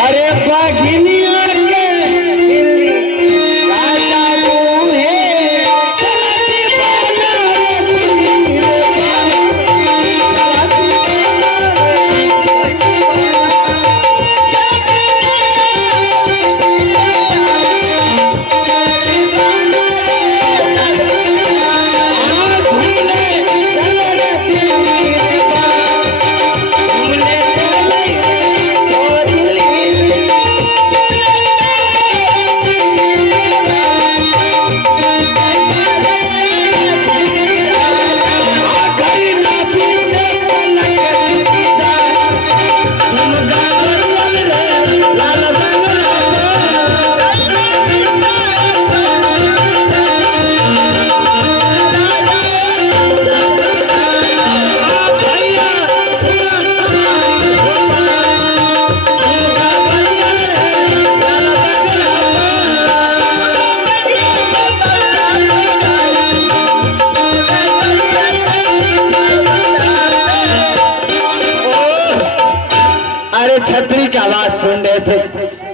अरे बाघिनिया के राजा बूढ़े चलती बनारसी रे छतरी की आवाज सुन रहे थे।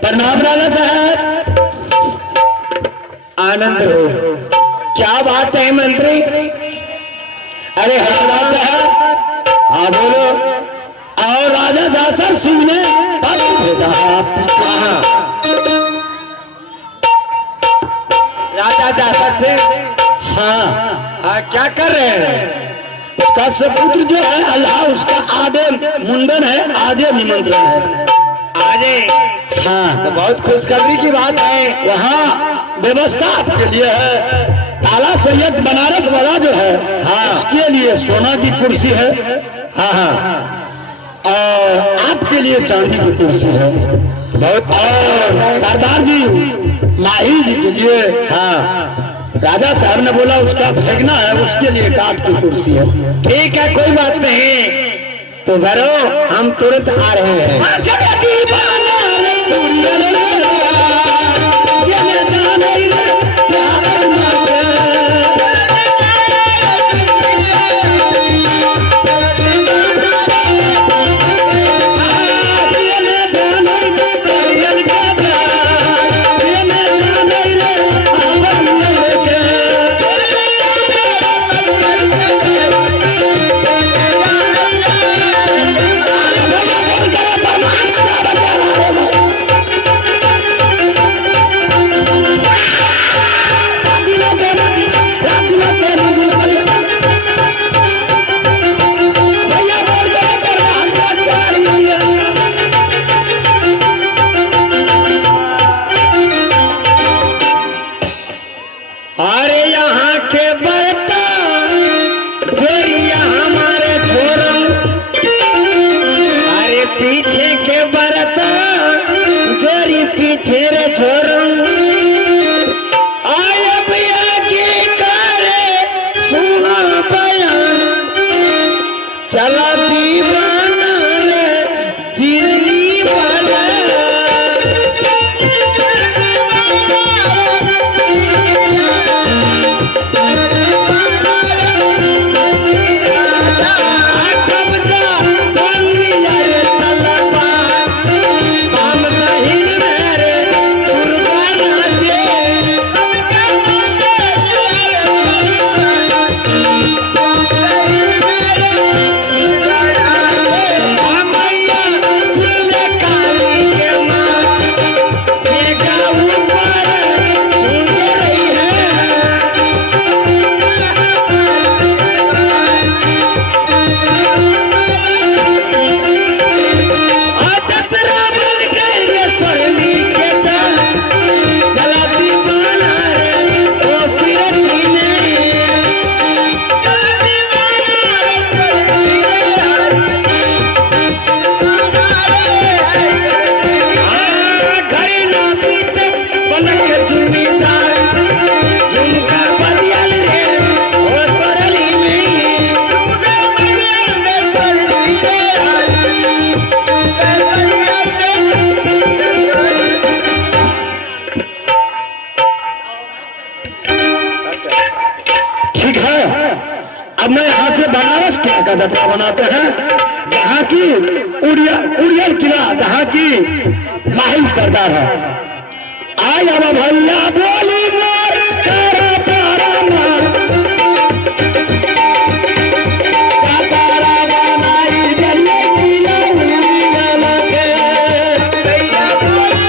प्रणाम राजा साहब, आनंद हो। क्या बात है मंत्री? अरे हाँ राजा साहब, हाँ बोलो। और राजा जासर सिंह ने पत्र भेजा आप कहाँ? राजा जासर सिंह, हाँ क्या कर रहे हैं? उसका सपुत्र जो है अल्लाह, उसका आधे मुंडन है, आधे निमंत्रण है। आजे? हाँ, तो बहुत खुशखबरी की बात है। वहाँ व्यवस्था आपके लिए है। ताला सैयद बनारस वाला जो है, हाँ, उसके लिए सोना की कुर्सी है। हाँ हाँ, और आपके लिए चांदी की कुर्सी है बहुत। और सरदार जी माहिल जी के लिए, हाँ, राजा साहब ने बोला उसका फेंकना है, उसके लिए काठ की कुर्सी है। ठीक है, कोई बात नहीं, तो घरो हम तुरंत आ रहे हैं। का जत्रा बनाते हैं, जहाँ की उड़ियल किला, जहाँ की सरदार है। आया भैया बोली मार करा तारा मार तारा बनाई जले किला उड़िया लगे भैया बोली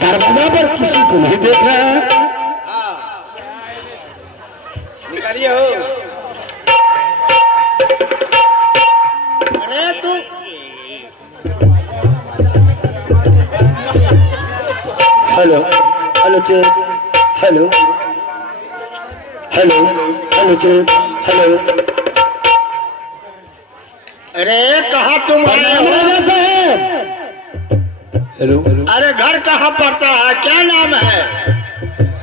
दरवाजा पर किसी को नहीं देख रहा है। निकालिए हो। अरे तू hello hello check hello hello hello check hello. अरे कहाँ तुम आए हो? राजा साहब हेलो अरे घर कहाँ पड़ता है? क्या नाम है?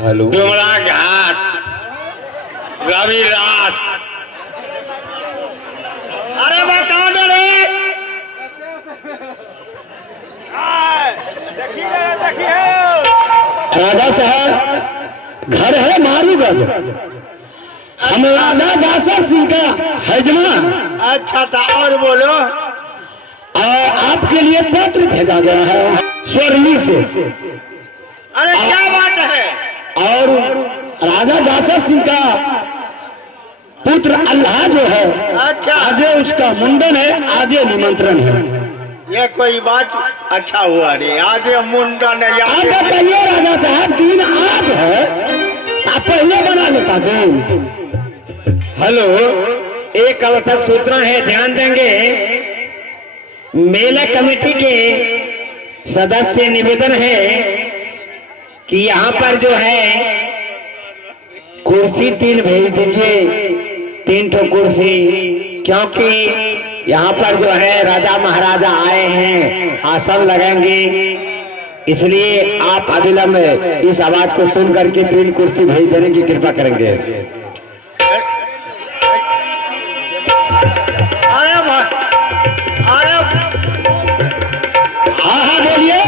हेलो डुमरा घाट रवि रात। अरे बताओ ना रे। राजा साहब घर है मारूगढ़। हम राजा जासर सिंह का हजमा अच्छा था और बोलो। और आपके लिए पत्र भेजा गया है स्वर्णी से। अरे क्या बात है? और राजा जासर सिंह का पुत्र अल्लाह जो है अच्छा आगे उसका मुंडन है, आगे निमंत्रण है। ये कोई बात अच्छा हुआ रे। आज ये मुंडन है। आप बताइए राजा साहब दिन आज है, आप पहले बना लेता दिन। हेलो, एक अवसर सूचना है, ध्यान देंगे। मेला कमेटी के सदस्य निवेदन है कि यहाँ पर जो है कुर्सी 3 भेज दीजिए, 3 ठो कुर्सी, क्योंकि यहाँ पर जो है राजा महाराजा आए हैं, आसन लगेंगे, इसलिए आप अविलंब इस आवाज को सुन करके 3 कुर्सी भेज देने की कृपा करेंगे। हाँ हाँ बोलिए।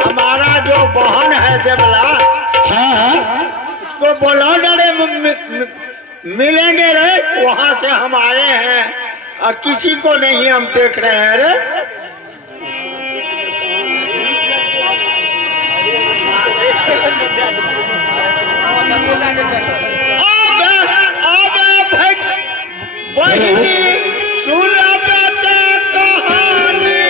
हमारा जो बहन है देवला, हाँ तो बोला डरे मिलेंगे रे। वहां से हम आए हैं और किसी को नहीं हम देख रहे हैं रे। बहिनी सुन बेटे कहानी,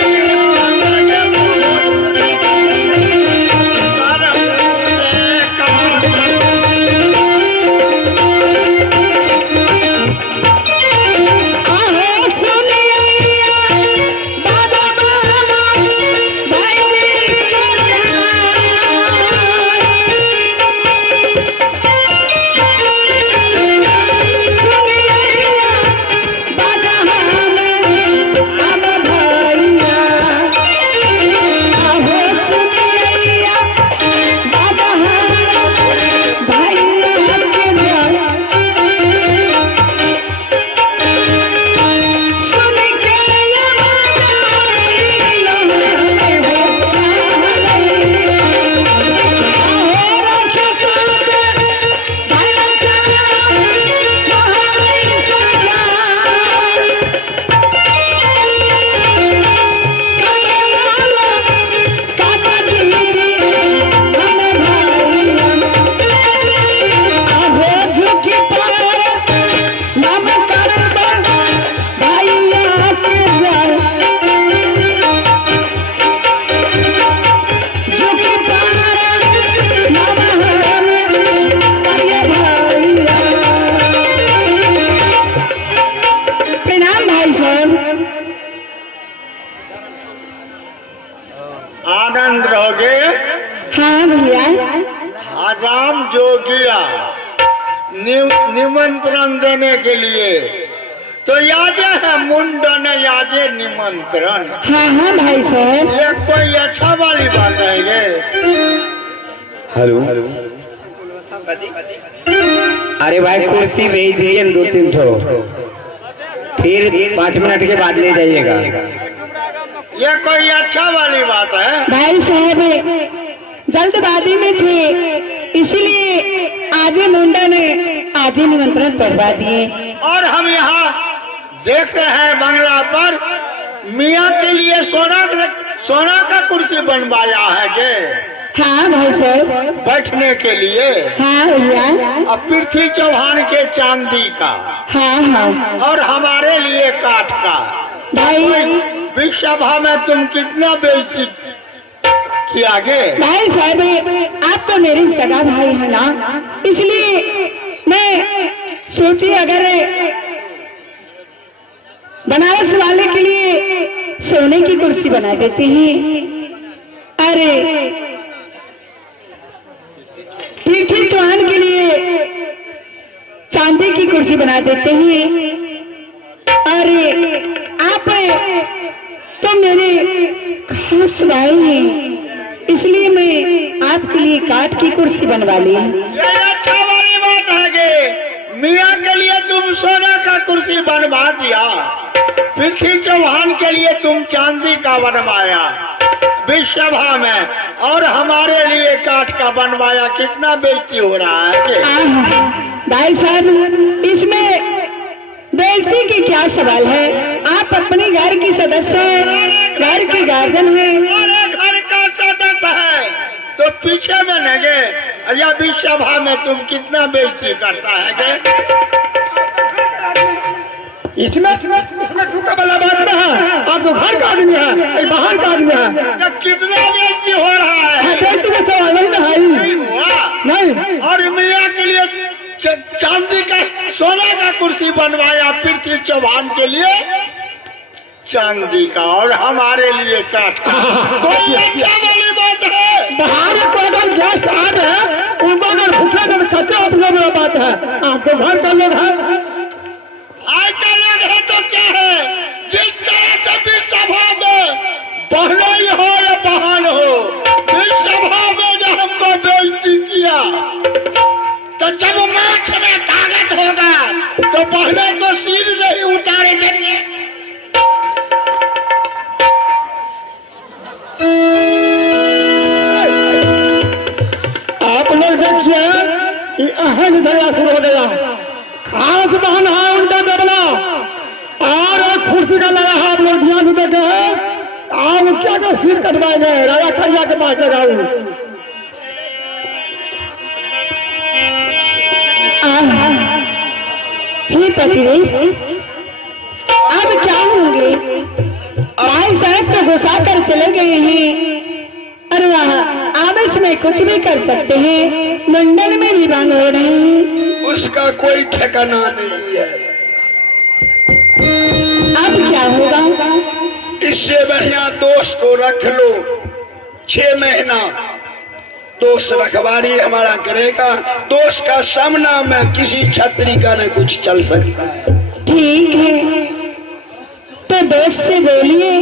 हजाम जोगिया निमंत्रण देने के लिए, तो यादे है मुंडन यादे निमंत्रण। हाँ हाँ भाई साहब। ये कोई अच्छा वाली बात है ये? हेलो, अरे भाई कुर्सी भेज दीजिए 2-3 ठो, फिर 5 मिनट के बाद ले जाइएगा। ये कोई अच्छा वाली बात है? भाई साहब जल्दबाजी में थे, इसलिए आज ही मुंडा ने आज ही निमंत्रण पढ़वा दिए। और हम यहाँ देख रहे हैं बंगला पर मियाँ के लिए सोना का कुर्सी बनवाया है ये, हाँ भाई साहब। बैठने के लिए। हाँ भैया। और पृथ्वी चौहान के चांदी का। हाँ हाँ। और हमारे लिए काठ का। भाई विश्व सभा में तुम कितना बेइज्जती किया गे? भाई साहब आप तो मेरी सगा भाई है ना, इसलिए मैं सोची अगर बनारस वाले के लिए सोने की कुर्सी बना देते हैं, अरे पृथ्वी चौहान के लिए चांदी की कुर्सी बना देते हैं, अरे आप तो मेरे खास भाई हैं, इसलिए मैं आपके लिए काठ की कुर्सी बनवा ली। ये अच्छा वाली बात है कि मियाँ के लिए तुम सोना का कुर्सी बनवा दिया, पृथ्वी चौहान के लिए तुम चांदी का बनवाया विश्व सभा में, और हमारे लिए काठ का बनवाया। कितना बेइज्जती हो रहा है कि? भाई साहब इसमें बेइज्जती की क्या सवाल है, आप अपने घर की सदस्य हैं, घर के गार्जियन हैं। अरे घर का सदस्य है तो पीछे में लगे, या विश्व सभा में तुम कितना बेइज्जती करता है के? इसमें दुख वाला बात ना है, आप तो घर का आदमी है, बाहर का आदमी है, तो कितना बेइज्जती हो रहा है? बेइज्जती का सवाल नहीं ना है। नहीं हुआ। नहीं, और मियाँ के लिए चांदी का सोना का कुर्सी बनवाया, पृथ्वी चौहान के लिए चांदी का, और हमारे लिए काठ का। कोई अच्छा वाली बात है? बाहर को अगर गेस्ट आ रहे उनको अगर भूखे अगर खर्चा बड़ा बात है, आपको घर का लोग है, आज का लोग है तो क्या है? जिस तरह से विश्व सभा में बहनोई हो या बहन हो, विश्व सभा में जो हमको बेइज्जती किया, तो जब माथ में ताकत होगा तो बहनों को सिर नहीं उतारे देंगे। आप लोग देखिए यहाँ से झगड़ा शुरू हो गया, खास बहन है उनका दबला, और कुर्सी का लगा है, आप लोग ध्यान से देखे हैं, आप क्या क्या सिर कटवाएंगे राजा खड़िया के पास जगह। हे पतिदेव अब क्या होंगे? भाई साहब तो गुस्सा कर चले गए हैं, अरे वाह आपस में कुछ भी कर सकते हैं, मुंडन में भी भंग हो रहे हैं, उसका कोई ठिकाना नहीं है। अब क्या होगा? इससे बढ़िया दोस्त को रख लो, 6 महीना दोस्त रखवारी हमारा करेगा, दोस्त का सामना में किसी छतरी का न कुछ चल सकता है। ठीक है, तो दोस्त से बोलिए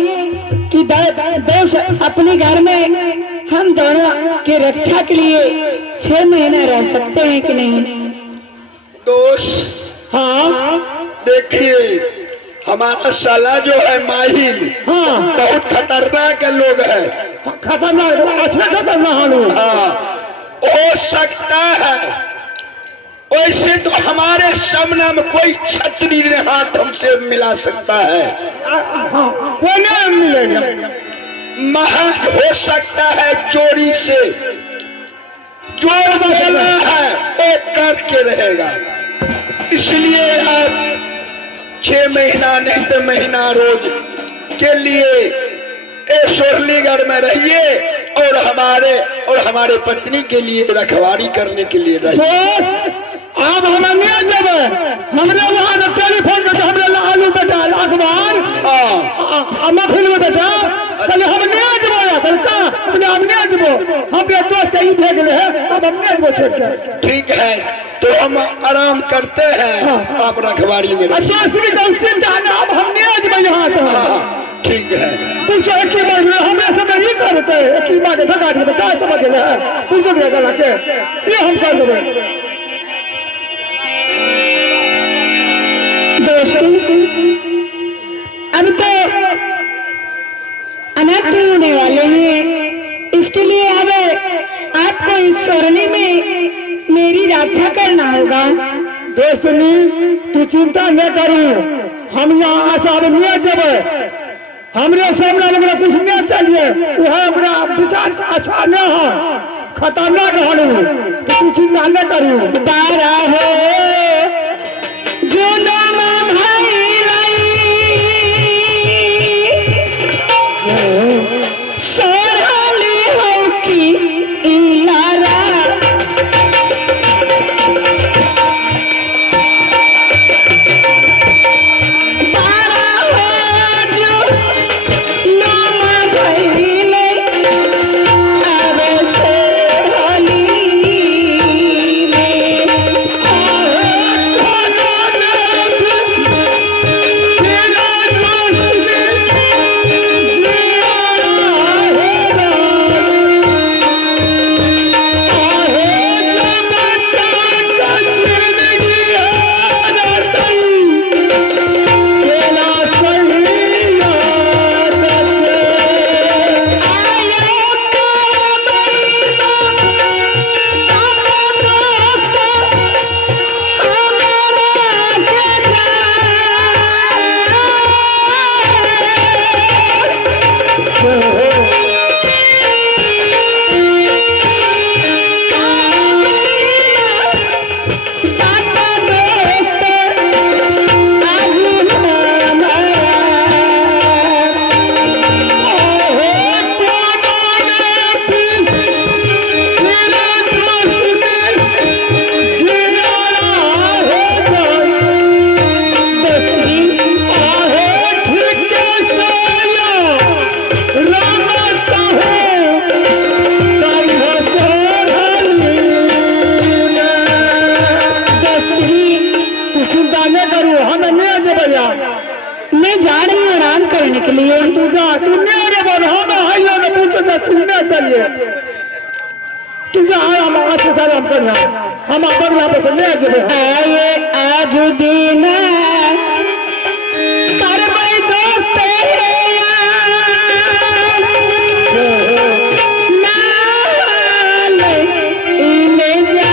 कि दोस्त अपने घर में हम दोनों के रक्षा के लिए 6 महीना रह सकते हैं कि नहीं? दोस्त हाँ देखिए, हमारा साला जो है माहिर, हाँ बहुत खतरनाक लोग है। खतरनाक, अच्छा खतरनाक लोग। हाँ, हो सकता है वैसे तो हमारे सामने में कोई छतरी ने हाथ हमसे मिला सकता है, हाँ कोई नहीं मिलेगा, महज हो सकता है चोरी से, जो बोला है वो करके रहेगा। इसलिए आप 6 महीना नहीं तो महीना रोज के लिए सोरलीगढ़ में रहिए, और हमारे पत्नी के लिए रखवारी करने के लिए रहिए। आप हमारे जब हमने वहाँ टेलीफोन करके हमने आलू बेटा अखबार फिल्म बेटा कल हम नहीं जबो कल का बोले हम नहीं जबो हम के दोस्त कहीं भेज रहे हैं अब हम नहीं जबो छोड़ के ठीक है तो हम आराम करते हैं आप रखवारी में रहिए। दोस्त भी कौन चिंता ना अब हम नहीं जबो यहाँ से हाँ, ठीक है पूछो एक ही बार हमें सब नहीं करते एक ही बार धका दे क्या समझ ले पूछो दे गला के ये हम कर देबे दोस्तों अब तो अनर्थ होने वाले हैं, इसके लिए अब आपको इस सोरनी में मेरी रक्षा करना होगा। दोस्तनी तू चिंता न करू हम यहाँ सब नहीं जबे हमरे सामने हमरा कुछ नहीं चाहिए वह हमरा विचार अच्छा न हो खतरनाक हनु तो तू चिंता न करू बारा हो जो नाम भाई सोराली हो की इलारा बारा हो जो नाम भाई अरे सोराली मैं जा रही हूँ आराम करने के लिए। तू जा तू मेरे बन हम आइयो न पूछो तो कुछ नहीं चाहिए तू जा हम आसे सारे हम करना हम बगला पर ले जबे आए आज दिन कर भाई दोस्त नाल इने जा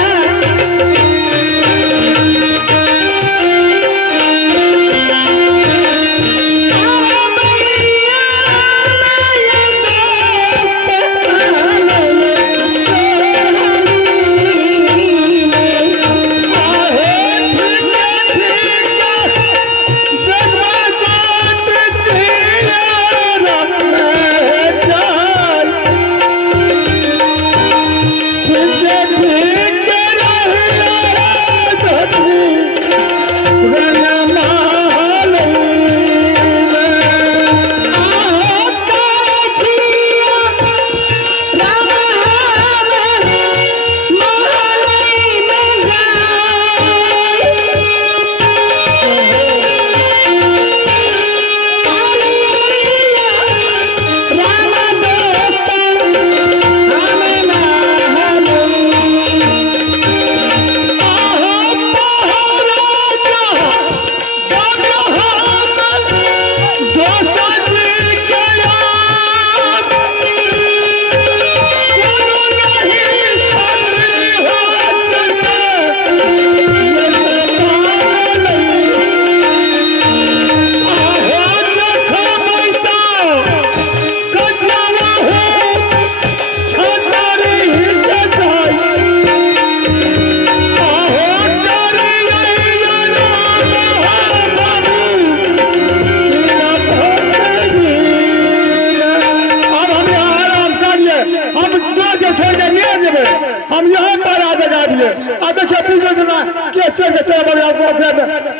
हम यहाँ पर आ जगा दिए अब देखिए पूछो जना के चल आपको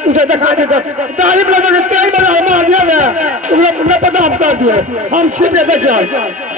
उठे दिखा दे तारीफ लगे तेल बना मार दिया उसका पता आप कर दिए हम छिप गए थे क्या